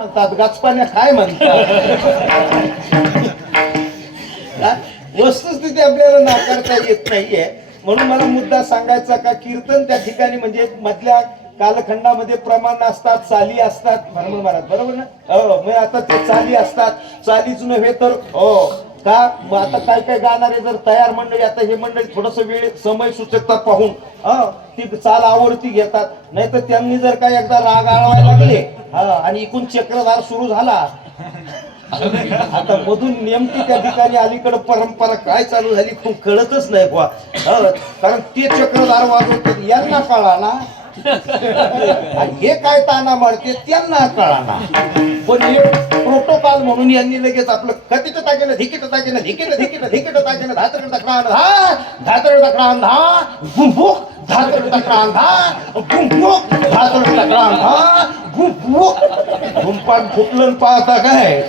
म्हणतात गाचपाण्या काय म्हणतात. वस्तुस्थिती आपल्याला नाकारता येत नाहीये. म्हणून मला मुद्दा सांगायचा का कीर्तन त्या ठिकाणी म्हणजे मधल्या कालखंडामध्ये प्रमाण असतात, चाली असतात. महाराज बरोबर ना? हो. मग आता ते चाली असतात, चालीच नव्हे तर हो का आता काय काय गाणारे जर तयार मंडळी, आता हे मंडळी थोडस वेळ समय सुचकता पाहून ती चाल आवडती घेतात. नाही तर त्यांनी जर काय एकदा राग आळवायला लागले आणि इकून चक्रधार सुरू झाला, आता मधून नेमकी त्या ठिकाणी अलीकडे परंपरा काय चालू झाली खूप कळतच नाही बुवा. कारण ते चक्रधार वाजवतात यांना कळा ना, हे काय ताना मारते त्यांना कळाना. पण हे प्रोटोकॉल म्हणून यांनी लगेच आपलं कधीचं टाकेनं धिकीट टाकेनं धिकीट धिकीट धिकीट टाकेनं धातड तक्रान धा धातड तक्रान धा भुंभुक धातड तक्रान धा भुंभुक धातड तक्रान धा भुंभुक. भुंपान फुटलं पाहता काय.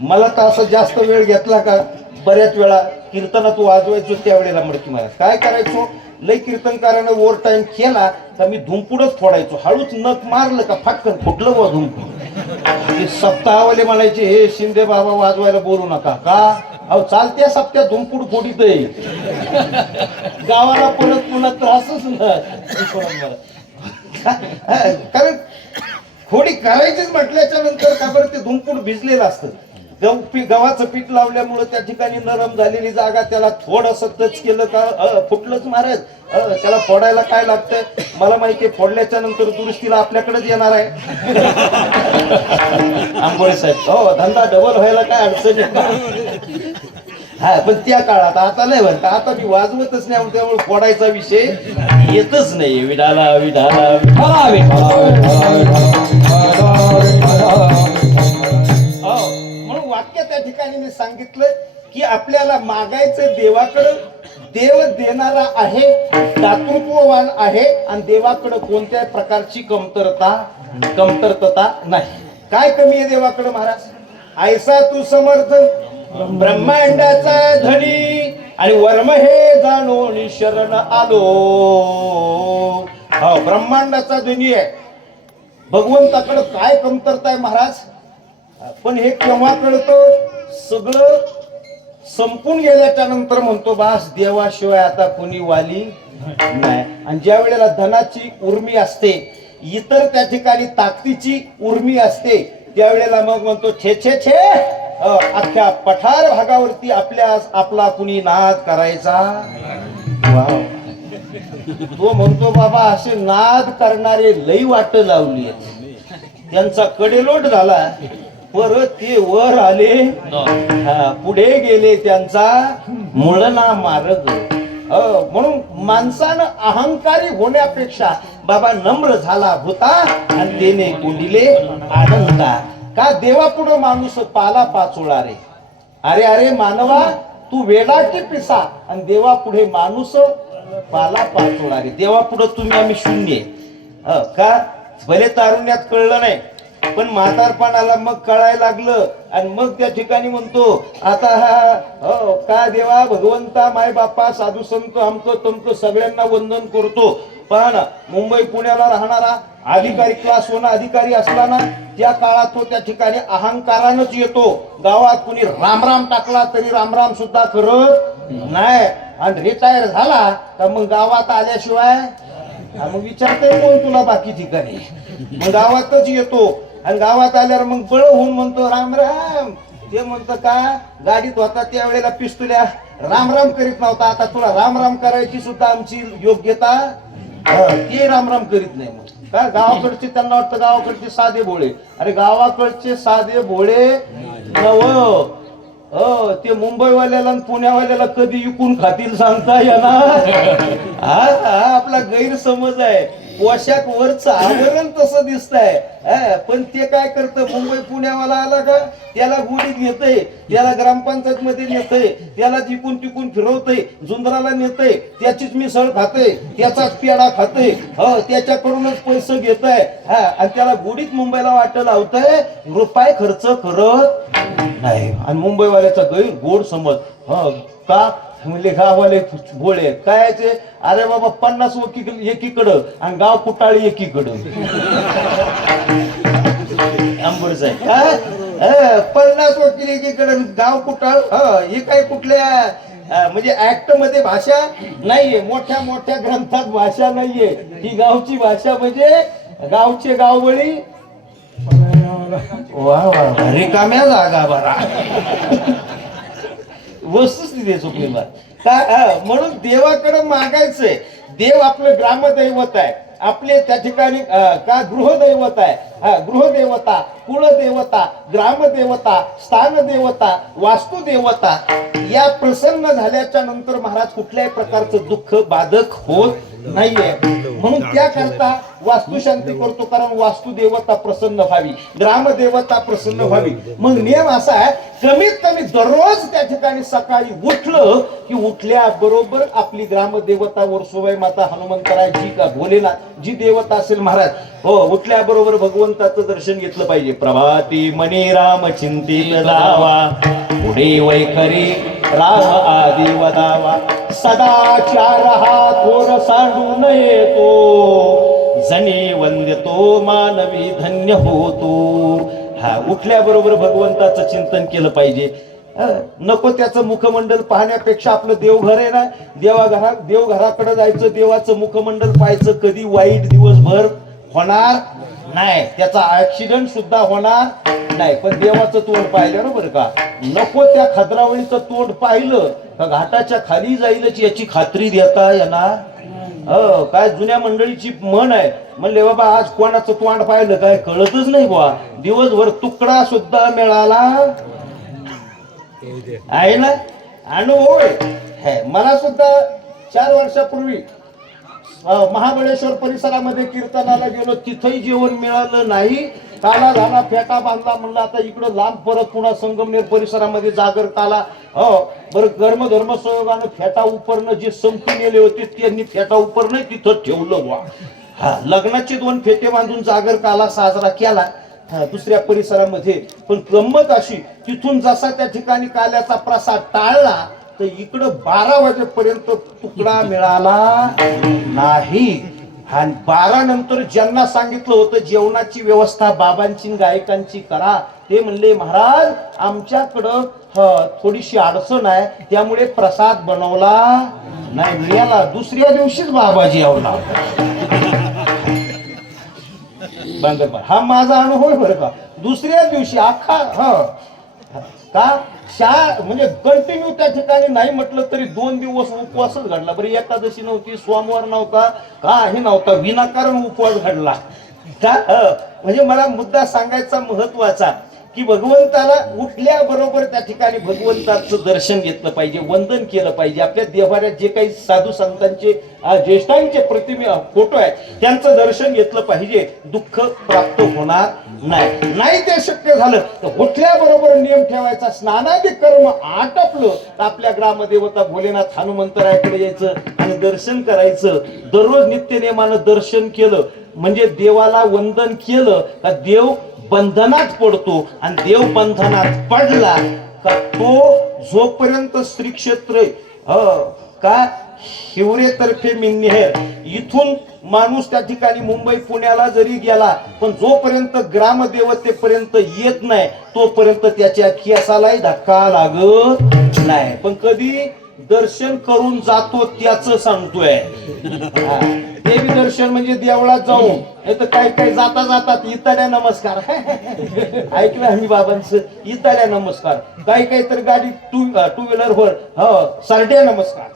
मला तर असं जास्त वेळ घेतला का बऱ्याच वेळा कीर्तनात वाजवायचो त्यावेळेला मडकी महाराज काय करायचो, लय कीर्तनकारानं ओव्हर टाइम केला तर मी धुमपुडच फोडायचो. हळूच नख मारलं का फटकन फुटलं व धुमपुड. सप्ताहावाले म्हणायचे हे शिंदे बाबा वाजवायला बोलू नका का. अहो चालत्या सप्त्या धुमपुड फोडीत गावाला परत पुन्हा त्रासच नाही. कारण खोडी करायचीच म्हटल्याच्या नंतर का बरं ते धुमपुड भिजलेलं असतं. गव्हाचं पीठ लावल्यामुळे त्या ठिकाणी नरम झालेली जागा त्याला थोडंसं टच केलं का फुटलंच महाराज. त्याला फोडायला काय लागतंय मला माहितीये. फोडल्याच्या नंतर दुरुस्तीला आपल्याकडेच येणार आहे आंबोळे साहेब. हो धंदा डबल व्हायला काय अडचण आहे. हा पण त्या काळात आता नाही म्हणता, आता मी वाजवतच नाही त्यामुळे फोडायचा विषय येतच नाही. विडाला विडाला विडाला म्हणून वाक्य त्या ठिकाणी मी सांगितलं की आपल्याला मागायचं देवाकडं. देव देणारा आहे, दातृत्ववान आहे आणि देवाकडं कोणत्याही प्रकारची कमतरता नाही. काय कमी आहे देवाकडं महाराज. ऐसा तू समर्थ ब्रह्मांडाचा धनी आणि वर्म हे जाणून शरण आलो. हो ब्रह्मांडाचा धनी आहे. भगवंताकडं काय कमतरता आहे महाराज. पण हे केव्हा कळतं, सगळं संपून गेल्याच्या नंतर म्हणतो बास देवाशिवाय आता कोणी वाली नाही. आणि ज्या वेळेला धनाची उर्मी असते, इतर त्या ठिकाणी ताकदीची उर्मी असते, त्यावेळेला मग म्हणतो छे छे छे अख्ख्या पठार भागावरती आपला कुणी नाद करायचा. वाव. तो म्हणतो बाबा असे नाद करणारे लई वाट लावली, त्यांचा कडेलोट झाला. परत ते वर आले, पुढे गेले त्यांचा मुळना मार्ग. म्हणून माणसानं अहंकारी होण्यापेक्षा बाबा नम्र झाला होता आणि त्याने कोंडिले आनंदा. का देवापुढं माणूस पाला पाचोळा रे. अरे अरे मानवा तू वेडाची पिसा आणि देवापुढे माणूस पाला पाचोळा रे. देवापुढं तुम्ही आम्ही शून्य. का भले तारुण्यात कळलं नाही पण म्हातारपणाला मग कळायला लागलं आणि मग त्या ठिकाणी म्हणतो आता हा का देवा भगवंता माय बापा साधू संत आमचं तमचं सगळ्यांना वंदन करतो. पण मुंबई पुण्याला राहणारा अधिकारी क्लास 1 अधिकारी असला ना त्या काळात तो त्या ठिकाणी अहंकारानच येतो. गावात कुणी रामराम टाकला तरी रामराम सुद्धा करत नाही. आणि रिटायर झाला तर मग गावात आल्याशिवाय मग विचारतोय कोण तुला बाकी ठिकाणी. मग गावातच येतो आणि गावात आल्यावर मग बळ होऊन म्हणतो राम राम. ते म्हणतो का गाडीत होता त्यावेळेला पिस्तुल्या राम राम करीत नव्हता. आता तुला राम राम करायची सुद्धा आमची योग्यता. ते राम राम करीत नाही. मग काय गावाकडचे त्यांना वाटतं गावाकडचे साधे भोळे. अरे गावाकडचे साधे भोळे नव ते मुंबईवाल्याला आणि पुण्यावाल्याला कधी विकून खातील सांगता येणार. हा आपला गैरसमज आहे. पोशाख वरच आवरण तसं दिसतंय पण ते काय करतं मुंबई पुण्यावाला आला का त्याला गुढीत घेतय, त्याला ग्रामपंचायत मध्ये नेतय, त्याला जिकून टिकून फिरवतय, जुंदराला नेतय, त्याचीच मिसळ खातय, त्याचाच पेढा खातय, त्याच्याकडूनच पैसे घेतय आणि त्याला गुढीत मुंबईला वाट लावतय. रुपये खर्च करत नाही. आणि मुंबईवाल्याचा गैर गोड समज का म्हणले गावाले भोळे कायचे, अरे बाबा 50 वकील एकीकडं आणि गाव कुटाळी एकीकडं. आंबोड साहेब काय 50 वकील एकीकडं गाव कुटाळ, हे काय कुठल्या म्हणजे ऍक्ट मध्ये भाषा नाहीये, मोठ्या मोठ्या ग्रंथात भाषा नाहीये. ही गावची भाषा म्हणजे गावचे गावबळी. वा वा रिकाम्या जागा बरा. वस्तुस्थिती चुकली काय. म्हणून देवाकडे मागायचंय. देव आपलं ग्रामदैवत आहे, आपले त्या ठिकाणी का गृहदैवत आहे. गृहदेवता, कुलदेवता, ग्रामदेवता, स्थानदेवता, वास्तुदेवता या प्रसन्न झाल्याच्या नंतर महाराज कुठल्याही प्रकारचं दुःख बाधक होत नाहीये. म्हणून त्याकरता वास्तुशांती करतो, कारण वास्तुदेवता प्रसन्न व्हावी, ग्रामदेवता प्रसन्न व्हावी. मग नियम असा आहे, कमीत कमी दररोज त्या ठिकाणी सकाळी उठलं की उठल्याबरोबर आपली ग्रामदेवता वर्सोबाई माता, हनुमंतरायजी का भोलेनाथ जी देवता असेल महाराज, हो उठल्याबरोबर भगवंताचं दर्शन घेतलं पाहिजे. प्रभाती मनी राम चिंतित जावा, पुढे वैखरी राम आदि वदावा, सदाचार हा थोर सांडू नये तो, जने वंद्यतो मानवी धन्य होतो. उठल्याबरोबर भगवंताचं चिंतन केलं पाहिजे. नको त्याचं मुखमंडल पाहण्यापेक्षा आपलं देवघर आहे ना, देवघराकडे जायचं, देवाचं मुखमंडल पाहायचं. कधी वाईट दिवसभर होणार नाही, त्याचा ऍक्सिडेंट सुद्धा होणार नाही. पण देवाचं तोंड पाहिलं ना बरं का. नको त्या खद्रावळीचं तोंड पाहिलं का घाटाच्या खाली जाईलच याची खात्री देता येणार. काय जुन्या मंडळीची म्हण आहे, म्हणले बाबा आज कोणाचं तोंड पाहिलं काय कळतच नाही बुवा, दिवसभर तुकडा सुद्धा मिळाला आहे ना. अनुभव आहे. मला सुद्धा 4 वर्षापूर्वी महाबळेश्वर परिसरामध्ये कीर्तनाला गेलो, तिथंही जेवण मिळालं नाही. काला झाला, फेटा बांधला, म्हणलं आता इकडं लांब परत पुन्हा संगमनेर परिसरामध्ये जागर काला. बरं धर्म सहयोगानं फेटा उपरणं जे संपून गेले होते त्यांनी फेटा उपरणं तिथं ठेवलं वा. लग्नाचे 2 फेटे बांधून जागर काला साजरा केला दुसऱ्या परिसरामध्ये. पण गंमत अशी, तिथून जसा त्या ठिकाणी काल्याचा प्रसाद टाळला तर इकडं 12 वाजेपर्यंत तुकडा मिळाला नाही. आणि 12 नंतर ज्यांना सांगितलं होतं जेवणाची व्यवस्था बाबांची गायकांची करा, ते म्हणले महाराज आमच्याकडं थोडीशी अडचण आहे, त्यामुळे प्रसाद बनवला नाही. मिळाला दुसऱ्या दिवशीच बाबा जेवला. हा माझा अनुभव बरं का. दुसऱ्या दिवशी अख्खा का म्हणजे कंटिन्यू त्या ठिकाणी नाही म्हटलं तरी 2 दिवस उपवासच घडला. बरं एकादशी नव्हती, सोमवार नव्हता, काही नव्हता, विनाकारण उपवास घडला का. म्हणजे मला मुद्दा सांगायचा महत्वाचा की भगवंताला उठल्याबरोबर त्या ठिकाणी भगवंताचं दर्शन घेतलं पाहिजे, वंदन केलं पाहिजे. आपल्या देवाऱ्यात जे काही साधू संतांचे ज्येष्ठांचे प्रतिमा फोटो आहेत त्यांचं दर्शन घेतलं पाहिजे. दुःख प्राप्त होणार नाही. ते शक्य झालं तर उठल्याबरोबर नियम ठेवायचा, स्नानादी कर्म आटपलं तर आपल्या ग्रामदेवता भोलेनाथ हनुमंतरायाकडे यायचं आणि दर्शन करायचं. दररोज नित्यनेमानं दर्शन केलं म्हणजे देवाला वंदन केलं का देव बंधनात पडतो. आणि देव बंधनात पडला का तो जोपर्यंत श्री क्षेत्र का हिवरेतर्फे मिन्नेर इथून माणूस त्या ठिकाणी मुंबई पुण्याला जरी गेला पण जोपर्यंत ग्रामदेवतेपर्यंत येत नाही तोपर्यंत त्याच्या केसालाही धक्का लागत नाही. पण कधी दर्शन करून जातो त्याच सांगतोय. देवी दर्शन म्हणजे देवळात जाऊन, नाही तर काही काही जातात इताड्या नमस्कार ऐकलं आम्ही बाबांचं, इताड्या नमस्कार. काही काही तर गाडी टू व्हीलर वर सरड्या नमस्कार.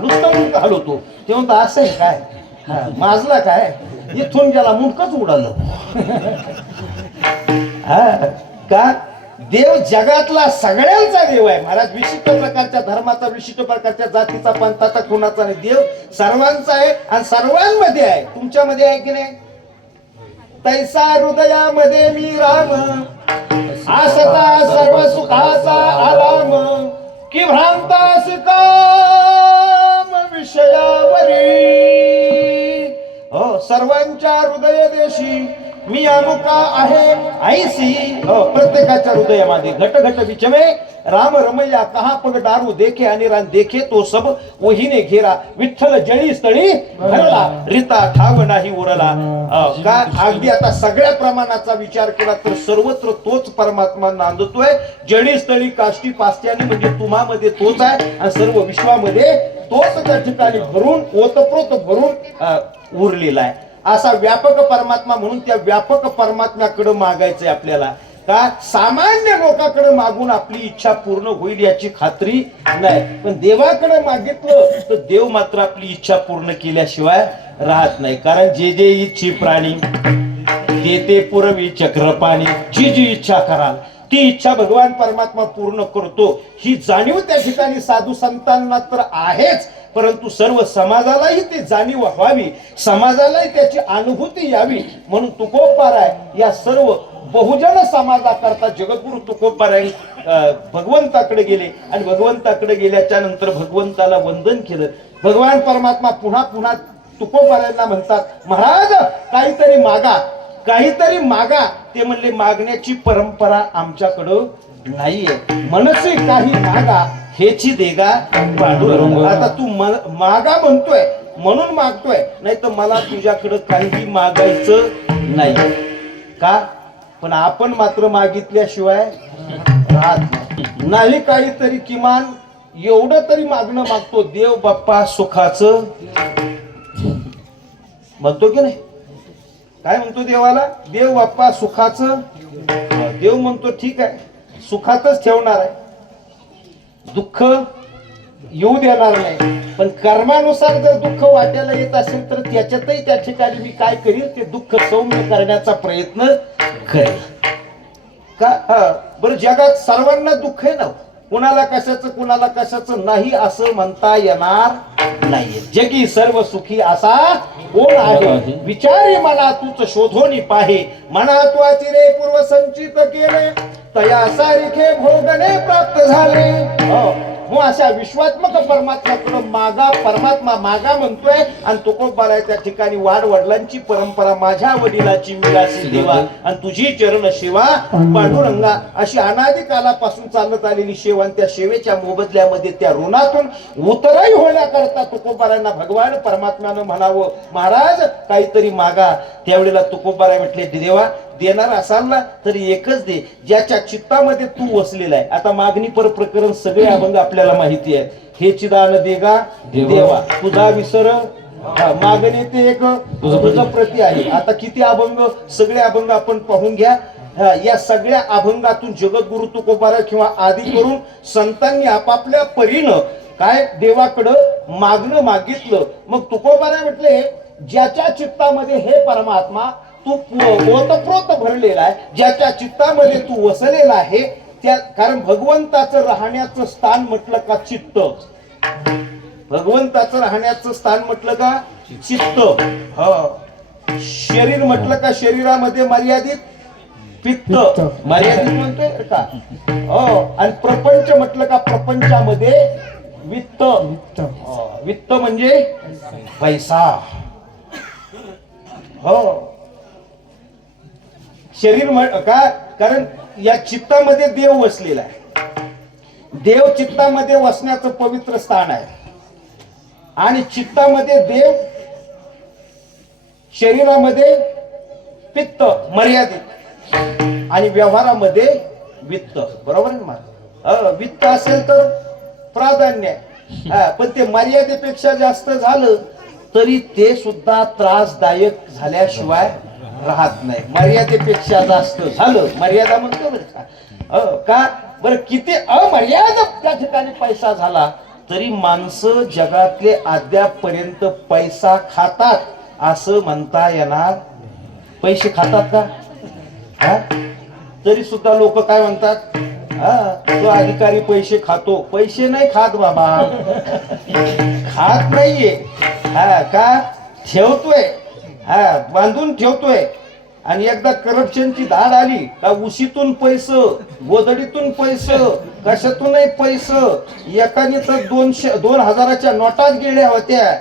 नुसतं मुंडक हलवतो ते म्हणतो असं आहे काय, माजला काय, इथून गेला मुंडकच उडालं. का देव जगातला सगळ्यांचा देव आहे महाराज. विशिष्ट प्रकारच्या धर्माचा, विशिष्ट प्रकारच्या जातीचा, पंथाचा, कुणाचा नाही. देव सर्वांचा आहे आणि सर्वांमध्ये आहे. तुमच्यामध्ये आहे की नाही. तैसा हृदयामध्ये मी राम, आसता सर्व सुखाचा आराम, की भ्रांतास काम विषयावरी. सर्वांच्या हृदय देशी मी अमुका आहे ऐसी प्रत्येकाच्या हृदयामध्ये घट घट विचमे राम रमैया कहा पग दारू देखे आणि रान देखे तो सब वहीने घेरा विठ्ठल जळी स्थळी भरला रीता ठाव नाही उरला का अगदी आता सगळ्या प्रमाणाचा विचार केला तर सर्वत्र तोच परमात्मा नांदतोय जळी स्थळी काष्टी पास्त्याने म्हणजे तुम्हामध्ये तोच आहे आणि सर्व विश्वामध्ये तोच त्या ठिकाणी भरून ओतप्रोत भरून उरलेला आहे असा व्यापक परमात्मा म्हणून त्या व्यापक परमात्म्याकडे मागायचंय आपल्याला का सामान्य लोकांकडे मागून आपली इच्छा पूर्ण होईल याची खात्री नाही पण देवाकडे मागितलं तर देव मात्र आपली इच्छा पूर्ण केल्याशिवाय राहत नाही कारण जे जे इच्छी प्राणी ते पुरवी चक्रपाणी जी जी इच्छा कराल ती इच्छा भगवान परमात्मा पूर्ण करतो ही जाणीव त्या ठिकाणी साधू संतांना तर आहेच परंतु सर्व समाजालाही ती जाणीव व्हावी समाजालाही त्याची अनुभूती यावी म्हणून तुकोबाराय या सर्व बहुजन समाजाकरता जगद्गुरु तुकोबाराय भगवंताकडे गेले आणि भगवंताकडे गेल्याच्या नंतर भगवंताला वंदन केलं भगवान परमात्मा पुन्हा पुन्हा तुकोबारायांना म्हणतात महाराज काहीतरी मागा ते म्हणले मागण्याची परंपरा आमच्याकडं नाहीये मनसे काही मागा हेची देगा पांडुरंग आता तू मागा म्हणतोय म्हणून मागतोय नाही तर मला तुझ्याकडे काही मागायचं नाही का पण आपण मात्र मागितल्याशिवाय राहत नाही काहीतरी किमान एवढं तरी मागणं मागतो देव बाप्पा सुखाचं म्हणतो की नाही काय म्हणतो देवाला देव बाप्पा सुखाचं देव म्हणतो ठीक आहे सुखातच ठेवणार आहे दुःख येऊ देणार नाही पण कर्मानुसार जर दुःख वाट्याला येत असेल तर त्याच्यातही त्या ठिकाणी मी काय करील ते दुःख सौम्य करण्याचा प्रयत्न करेल का बरं जगात सर्वांना दुःख आहे ना कुणाला कशाचं नाही असं म्हणता येणार नाहीये जगी सर्व सुखी असा कोण आहे विचारी मला तूच शोधोनी पाहे मना त्वाची रे पूर्व संचित केले तया सारिखे भोगणे प्राप्त झाले हो अशा विश्वात्मक परमात्म्याकडे परमात्मा मागा म्हणतोय आणि तुकोबाराय त्या ठिकाणी वाड वडिलांची परंपरा माझ्या वडिलाची मिळासी देवा आणि तुझी चरण सेवा पांडुरंगा अशी अनादी कालापासून चालत आलेली सेवा आणि त्या सेवेच्या मोबदल्यामध्ये त्या ऋणातून उतराई होण्याकरता तुकोबारायांना भगवान परमात्म्यानं म्हणावं महाराज काहीतरी मागा त्यावेळेला तुकोबाराय म्हटले देवा देणार असाल ना तरी एकच दे ज्याच्या चित्तामध्ये तू वसलेला आहे आता मागणी पर प्रकरण सगळे अभंग आपल्याला माहिती आहे हे चिदान देगा देवा तुझा विसर मागणी ते एक तुझं प्रती आहे आता किती अभंग सगळे अभंग आपण पाहून घ्या या सगळ्या अभंगातून जगद्गुरु तुकोबाराय किंवा आदी करून संतांनी आपापल्या परीनं काय देवाकडं मागणं मागितलं मग तुकोबाराय म्हटले ज्याच्या चित्तामध्ये हे परमात्मा तू ओतप्रोत भरलेला आहे ज्याच्या चित्तामध्ये तू वसलेला आहे त्या कारण भगवंताचं राहण्याचं स्थान म्हटलं का चित्त भगवंताचं राहण्याचं स्थान म्हटलं का चित्त शरीर म्हटलं का शरीरामध्ये मर्यादित पित्त मर्यादित म्हणतोय का आणि प्रपंच म्हटलं का प्रपंचामध्ये वित्त वित्त म्हणजे पैसा शरीर का कारण या चित्तामध्ये देव वसलेला आहे देव चित्तामध्ये वसण्याचं पवित्र स्थान आहे आणि चित्तामध्ये देव शरीरामध्ये पित्त मर्यादित आणि व्यवहारामध्ये वित्त बरोबर आहे ना वित्त असेल तर प्राधान्य पण ते मर्यादेपेक्षा जास्त झालं तरी ते सुद्धा त्रासदायक झाल्याशिवाय राहत नाही मर्यादेपेक्षा जास्त झालं मर्यादा म्हणतो बरं का बरं किती अमर्याद त्या ठिकाणी पैसा झाला तरी माणसं जगातले अद्यापर्यंत पैसा खातात असं म्हणता येणार पैसे खातात का तरी सुद्धा लोक काय म्हणतात तो अधिकारी पैसे खातो पैसे नाही खात बाबा खात नाहीये का ठेवतोय बांधून ठेवतोय आणि एकदा करप्शनची धाड आली का उशीतून पैसे गोधडीतून पैसे कशातूनही पैसे एकाने तर 2000च्या नोटाच गेल्या होत्या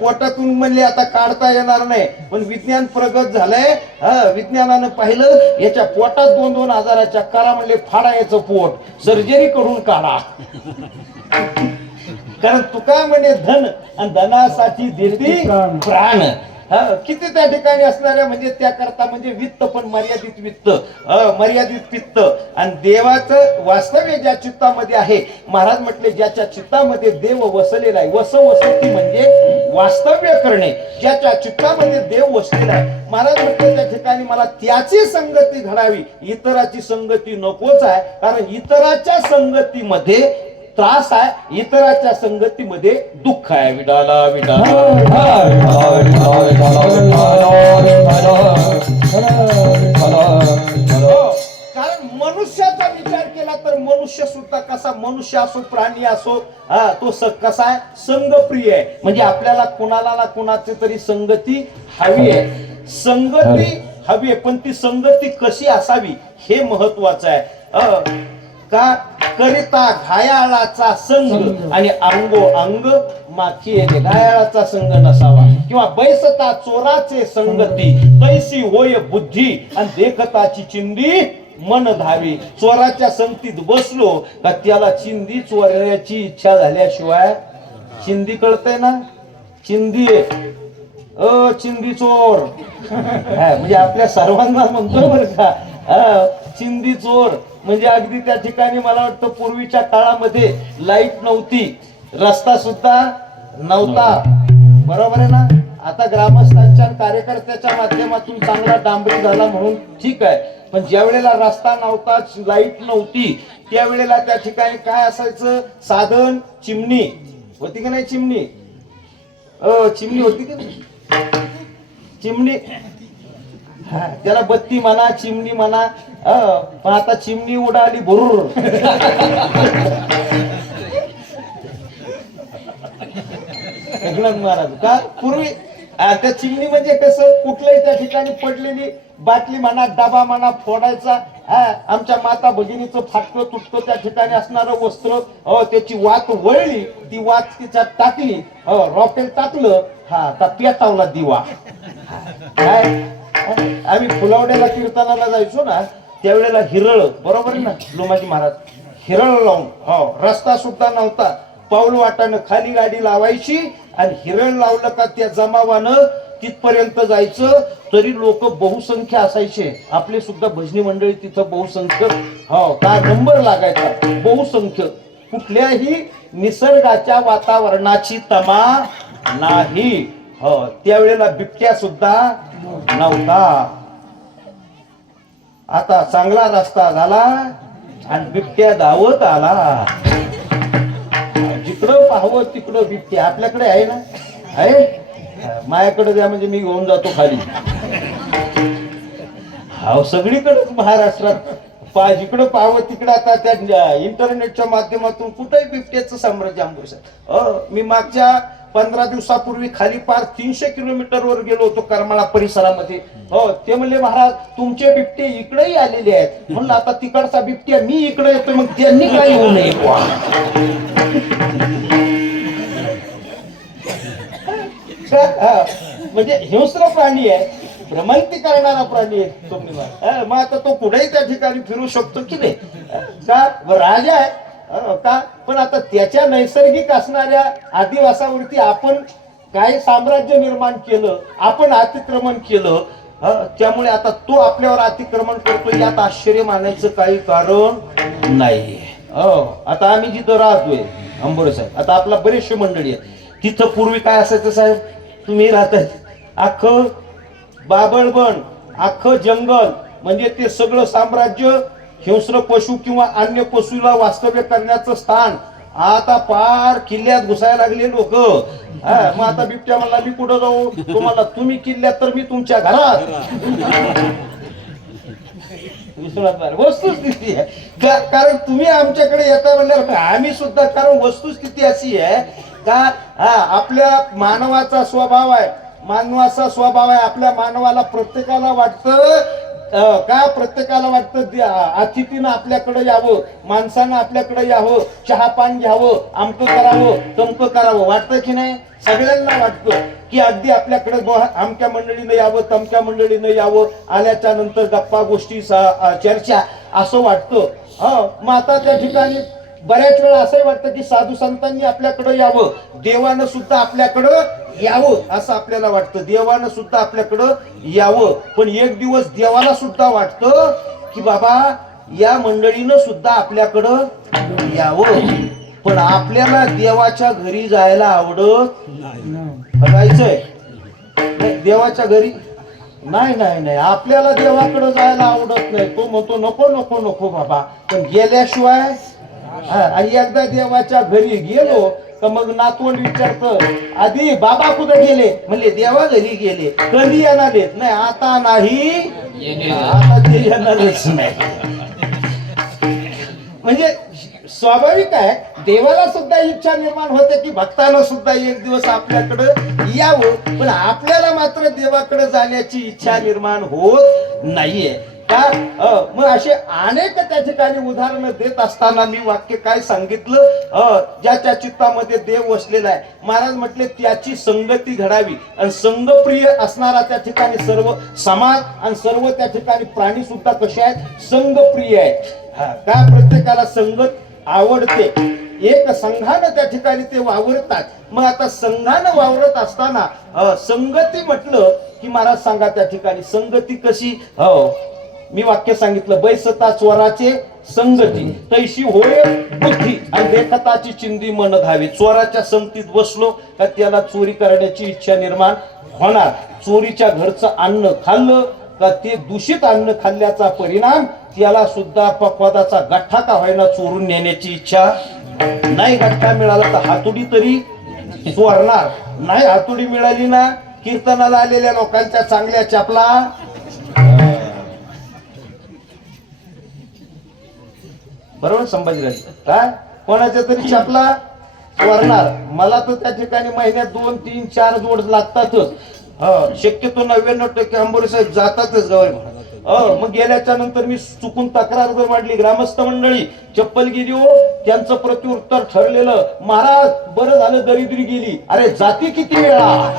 पोटातून म्हणले आता काढता येणार नाही, पण विज्ञान प्रगत झालंय. विज्ञानानं पाहिलं याच्या पोटात 2-2 हजाराच्या करा, म्हणले फाडा याचं पोट, सर्जरी करून काढा. कारण तुका म्हणे धन आणि धनासाठी देती प्राण. किती त्या ठिकाणी असणाऱ्या म्हणजे त्याकरता म्हणजे वित्त, पण मर्यादित वित्त, मर्यादित पित्त. आणि देवाचं वास्तव्य ज्या चित्तामध्ये आहे, महाराज म्हटले ज्याच्या चित्तामध्ये देव वसलेला आहे, वसती म्हणजे वास्तव्य करणे, ज्याच्या चित्तामध्ये देव वसलेला आहे, महाराज म्हटले त्या ठिकाणी मला त्याची संगती घडावी, इतराची संगती नकोच आहे. कारण इतराच्या संगतीमध्ये त्रास आहे, इतराच्या संगतीमध्ये दुःख आहे. विडाला विडाला कारण मनुष्याचा विचार केला तर मनुष्य सुद्धा कसा, मनुष्य असो प्राणी असो, तो कसा आहे, संगप्रिय आहे. म्हणजे आपल्याला कुणाला ना कुणाची तरी संगती हवी आहे, संगती हवी आहे. पण ती संगती कशी असावी हे महत्वाचं आहे. का करिता घायाळाचा संग आणि अंगो अंग माखी येणे, घायाळाचा संग नसावा. किंवा बैसता चोराचे संगती तैसी होय बुद्धी आणि देखताची चिंदी मन धावी. चोराच्या संगतीत बसलो का त्याला चिंदी चोरण्याची इच्छा झाल्याशिवाय, चिंदी कळतंय ना, चिंदी चिंदी चोर म्हणजे आपल्या सर्वांना म्हणतो बरं का, चिंदी चोर. म्हणजे अगदी त्या ठिकाणी मला वाटतं पूर्वीच्या काळामध्ये लाईट नव्हती, रस्ता सुद्धा नव्हता, बरोबर आहे ना. आता ग्रामस्थांच्या कार्यकर्त्याच्या माध्यमातून चांगला डांबरी झाला म्हणून ठीक आहे, पण ज्या वेळेला रस्ता नव्हता, लाईट नव्हती, त्यावेळेला त्या ठिकाणी काय असायचं साधन, चिमणी होती की नाही, चिमणी चिमणी होती की नाही, चिमणी, त्याला बत्ती म्हणा, चिमणी म्हणा. पण आता चिमणी उडाली भरूर. महाराज का पूर्वी त्या चिमणी म्हणजे कसं, कुठल्याही त्या ठिकाणी पडलेली बाटली म्हणा, डबा म्हणा फोडायचा. आमच्या माता भगिनीचं फाटकं तुटकं त्या ठिकाणी असणारं वस्त्र, त्याची वात वळली, ती वात तिच्यात टाकली, रॉकेल टाकलं, आता पेटावला दिवा. काय आम्ही फुलावड्याला कीर्तनाला जायचो ना, त्यावेळेला हिरळ, बरोबर आहे ना, लोमाजी महाराज हिरळ लावून, रस्ता सुद्धा नव्हता, पाऊल वाटानं खाली गाडी लावायची आणि हिरळ लावलं का त्या जमावानं तिथपर्यंत जायचं. तरी लोक बहुसंख्य असायचे, आपले सुद्धा भजनी मंडळी तिथं बहुसंख्य, काय नंबर लागायचा बहुसंख्य. कुठल्याही निसर्गाच्या वातावरणाची तमा नाही. त्यावेळेला बिबट्या सुद्धा नव्हता. आता चांगला रस्ता झाला आणि बिबट्या धावत आला. जिकडं पाहावं तिकडं बिबट्या. आपल्याकडे आहे ना, आहे, माझ्याकडे द्या म्हणजे मी घेऊन जातो खाली. सगळीकडे महाराष्ट्रात जिकडं पाहावं तिकडं आता त्या इंटरनेटच्या माध्यमातून कुठेही बिबट्याचं साम्राज्य आंबोस. मी मागच्या 15 दिवसापूर्वी खाली पार 300 किलोमीटरवर गेलो होतो करमाळा परिसरामध्ये. ते म्हणले महाराज तुमचे बिबटे इकडेही आलेले आहेत. म्हणलं आता तिकडचा बिबट्या मी इकडे येतो, मग त्यांनी काय येऊ नये. म्हणजे हिंस्र प्राणी आहे, भ्रमंती करणारा प्राणी आहे. मग आता तो कुठेही त्या ठिकाणी फिरू शकतो की नाही, का राजा आहे का. पण आता त्याच्या नैसर्गिक असणाऱ्या आदिवासावरती आपण काय साम्राज्य निर्माण केलं, आपण अतिक्रमण केलं, त्यामुळे आता तो आपल्यावर अतिक्रमण करतो यात आश्चर्य मानायचं काही कारण नाही. आता आम्ही जिथं राहतोय अंबोरे साहेब, आता आपला बरेचसे मंडळी आहेत, तिथं पूर्वी काय असायचं साहेब, तुम्ही राहताय अख्खं बाबळबन, अख्खं जंगल, म्हणजे ते सगळं साम्राज्य हिंस्र पशु किंवा अन्य पशुला वास्तव्य करण्याचं स्थान. आता पार किल्ल्यात घुसायला लागले लोक. मग आता बिबट्या म्हणला मी कुठं जाऊ, तुम्हाला तुम्ही किल्ल्यात तर मी तुमच्या घरात. वस्तुस्थिती आहे, कारण तुम्ही आमच्याकडे येता म्हणल्यावर आम्ही सुद्धा, कारण वस्तुस्थिती अशी आहे का आपल्या मानवाचा स्वभाव आहे, मानवाचा स्वभाव आहे, आपल्या मानवाला प्रत्येकाला वाटतं का प्रत्येकाला वाटतं अतिथीनं आपल्याकडे यावं, माणसानं आपल्याकडे यावं, चहा पान घ्यावं, आमकं करावं, तमकं करावं, वाटतं की नाही? सगळ्यांना वाटतं की अगदी आपल्याकडे आमक्या मंडळीनं यावं, तमक्या मंडळीनं यावं, आल्याच्या नंतर गप्पा गोष्टी चर्चा असं वाटतं. मग आता त्या ठिकाणी बऱ्याच वेळा असंही वाटतं की साधू संतांनी आपल्याकडे यावं, देवानं सुद्धा आपल्याकडं यावं असं आपल्याला वाटतं, देवानं सुद्धा आपल्याकडं यावं. पण एक दिवस देवाला सुद्धा वाटतं की बाबा या मंडळीनं सुद्धा आपल्याकडं यावं. पण आपल्याला देवाच्या घरी जायला आवडत जायचंय देवाच्या घरी नाही नाही नाही, आपल्याला देवाकडे जायला आवडत नाही. तो म्हणतो नको नको नको बाबा. पण गेल्याशिवाय आणि एकदा देवाच्या घरी गेलो तर मग नातवंड विचारतं आधी बाबा कुठे गेले, म्हणले देवा घरी गेले. कधी येणार आहेत? नाही आता नाही, आता ते येणारच नाही. म्हणजे स्वाभाविक आहे, देवाला सुद्धा इच्छा निर्माण होते की भक्तानं सुद्धा एक दिवस आपल्याकडं यावं, पण आपल्याला मात्र देवाकडे जाण्याची इच्छा निर्माण होत नाहीये का? मग असे अनेक त्या ठिकाणी उदाहरणं देत असताना मी वाक्य काय सांगितलं, ज्याच्या चित्तामध्ये देव वसलेला आहे. महाराज म्हटले त्याची संगती घडावी, आणि संगप्रिय असणारा त्या ठिकाणी सर्व समाज आणि सर्व त्या ठिकाणी प्राणी सुद्धा कसे आहेत, संगप्रिय आहेत. का प्रत्येकाला संगत आवडते, एक संघानं त्या ठिकाणी ते वावरतात. मग आता संघानं वावरत असताना संगती म्हटलं की महाराज सांगा त्या ठिकाणी संगती कशी? मी वाक्य सांगितलं, बैसता चोराचे संगती तैशी होय बुद्धी, आणि देखताची चिंदी मन धावी. चोराच्या संगतीत बसलो का त्याला चोरी करण्याची इच्छा निर्माण होणार. चोरीच्या घरचं अन्न खाल्लं का ते दूषित अन्न खाल्ल्याचा परिणाम त्याला सुद्धा पक्वादाचा गठ्ठा का व्हायना चोरून नेण्याची इच्छा नाही. गठ्ठा मिळाला तर हातोडी तरी चोरणार नाही. हातोडी मिळाली ना, कीर्तनाला आलेल्या लोकांच्या चांगल्या चपला बरोबर संभाजीराज काय कोणाच्या तरी चपला चोरणार. मला तर त्या ठिकाणी महिन्यात 2, 3, 4 जोड लागतातच. शक्यतो 99% आंबोरे साहेब जातातच गवारी. मग गेल्याच्या नंतर मी चुकून तक्रार जर मांडली, ग्रामस्थ मंडळी चप्पल गेली हो, त्यांचं प्रत्युत्तर ठरलेलं, महाराज बरं झालं दरिद्री गेली. अरे जाती किती वेळा?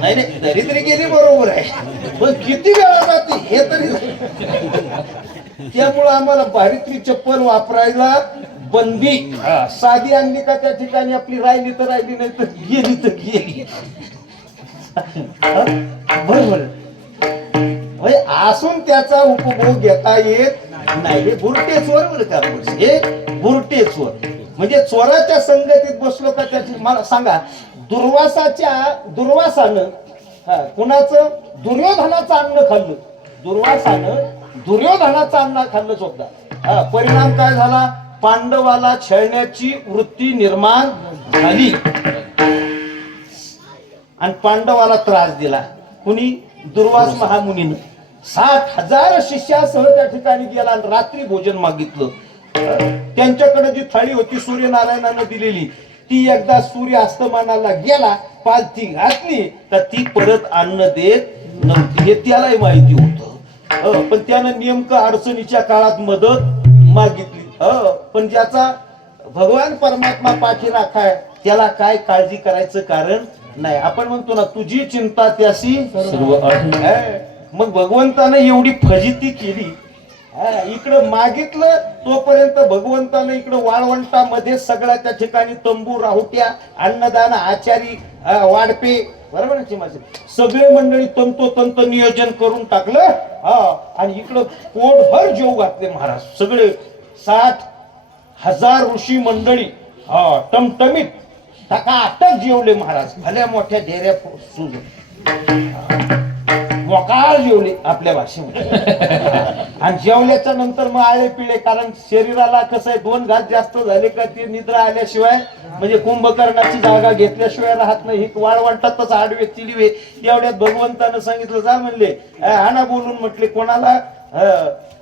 नाही नाही, दरिद्री गेली बरोबर आहे, पण किती वेळा जाते हे तरी. त्यामुळं आम्हाला भारीतली चप्पल वापरायला बंदी. साधी आणली का त्या ठिकाणी आपली राहिली तर राहिली, नाही तर गेली तर गेली. बरोबर असून त्याचा उपभोग घेता येत नाही. हे बुरटे चोर बरं का, हे बुरटे चोर. म्हणजे चोराच्या संगतीत बसलो का त्याची. मला सांगा, दुर्वासानं कुणाचं दुर्योधनाचं अन्न खाल्लं, दुर्वासानं दुर्योधनाचं अन्न खाल्लं सुद्धा. परिणाम काय झाला? पांडवाला छळण्याची वृत्ती निर्माण झाली आणि पांडवाला त्रास दिला. कुणी? दुर्वास महामुनीनं. 60,000 शिष्यासह त्या ठिकाणी गेला आणि रात्री भोजन मागितलं. त्यांच्याकडे जी थाळी होती सूर्यनारायणानं दिलेली, ती एकदा सूर्य अस्तमानाला गेला, पालथी घातली तर ती परत अन्न देत नव्हती. हे त्यालाही माहिती होतं. पण त्यानं नेमकं अडचणीच्या काळात मदत मागितली. पण ज्याचा भगवान परमात्मा पाठीराखाय त्याला काय काळजी करायचं कारण नाही. आपण म्हणतो ना, तुझी चिंता त्याशी सर्व. मग भगवंतानं एवढी फजिती केली, इकडं मागितलं तोपर्यंत भगवंतानं इकडं वाळवंटामध्ये सगळ्या त्या ठिकाणी तंबू, राहुट्या, अन्नदान, आचारी, वाडपे, बरोबर ना, सगळे मंडळी तंतोतंत नियोजन करून टाकलं. आणि इकडं पोटभर जेव घातले महाराज. सगळे 60,000 ऋषी मंडळी टमटमीत टकाटक जेवले महाराज. भल्या मोठ्या ढेऱ्या मोकाळ जेवले आपल्या भाषेमध्ये. आणि जेवल्याच्या नंतर मग आळे पिळे, कारण शरीराला कसं आहे, 2 घास जास्त झाले का ते निद्रा आल्याशिवाय, म्हणजे कुंभकर्णाची जागा घेतल्याशिवाय राहत नाही. वाळवंटातच आडवे तिडवे. एवढ्यात भगवंतानं सांगितलं, जा म्हणले आणा बोलून. म्हटले कोणाला?